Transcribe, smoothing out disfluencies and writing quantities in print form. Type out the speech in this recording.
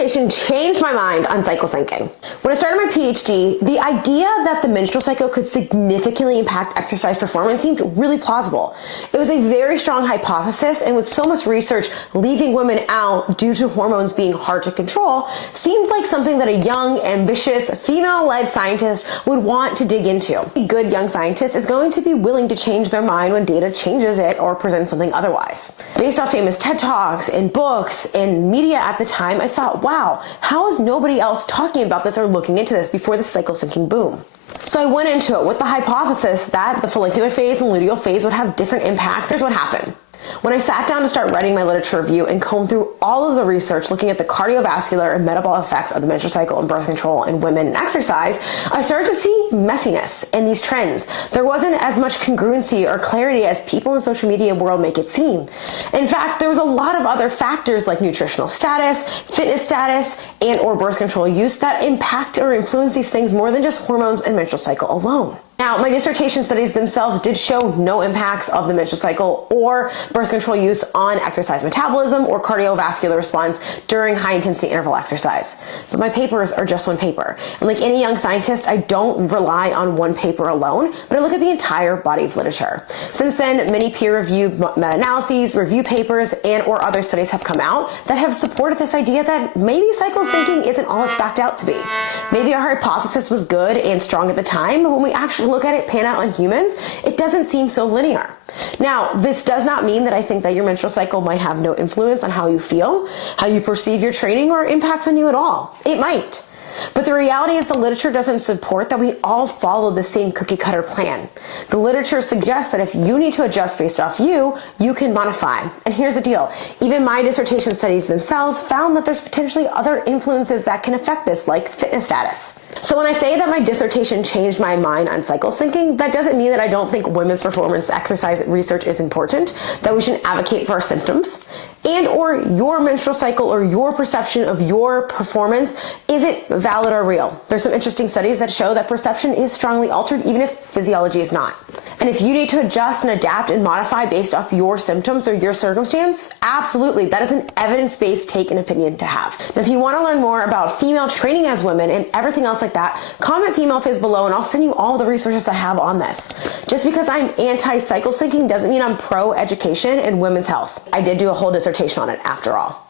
dissertation changed my mind on cycle syncing. When I started my PhD, the idea that the menstrual cycle could significantly impact exercise performance seemed really plausible. It was a very strong hypothesis, and with so much research leaving women out due to hormones being hard to control, seemed like something that a young, ambitious, female-led scientist would want to dig into. A good young scientist is going to be willing to change their mind when data changes it or presents something otherwise. Based off famous TED Talks and books and media at the time, I thought, wow, how is nobody else talking about this or looking into this before the cycle syncing boom? So I went into it with the hypothesis that the follicular phase and luteal phase would have different impacts. Here's what happened. When I sat down to start writing my literature review and combed through all of the research looking at the cardiovascular and metabolic effects of the menstrual cycle and birth control in women and exercise, I started to see messiness in these trends. There wasn't as much congruency or clarity as people in the social media world make it seem. In fact, there was a lot of other factors like nutritional status, fitness status, and or birth control use that impact or influence these things more than just hormones and menstrual cycle alone. Now, my dissertation studies themselves did show no impacts of the menstrual cycle or birth control use on exercise metabolism or cardiovascular response during high-intensity interval exercise. But my papers are just one paper. And like any young scientist, I don't rely on one paper alone, but I look at the entire body of literature. Since then, many peer-reviewed meta-analyses, review papers, and or other studies have come out that have supported this idea that maybe cycle syncing isn't all it's backed out to be. Maybe our hypothesis was good and strong at the time, but when we actually look at it pan out on humans, it doesn't seem so linear. Now, this does not mean that I think that your menstrual cycle might have no influence on how you feel, how you perceive your training, or impacts on you at all. It might. But the reality is the literature doesn't support that we all follow the same cookie cutter plan. The literature suggests that if you need to adjust based off you can modify. And here's the deal. Even my dissertation studies themselves found that there's potentially other influences that can affect this, like fitness status. So when I say that my dissertation changed my mind on cycle syncing, that doesn't mean that I don't think women's performance exercise research is important, that we should advocate for our symptoms, and or your menstrual cycle or your perception of your performance isn't valid or real. There's some interesting studies that show that perception is strongly altered even if physiology is not. And if you need to adjust and adapt and modify based off your symptoms or your circumstance, absolutely, that is an evidence-based take and opinion to have. Now, if you want to learn more about female training as women and everything else like that, comment female phase below and I'll send you all the resources I have on this. Just because I'm anti-cycle syncing doesn't mean I'm pro-education and women's health. I did do a whole dissertation on it after all.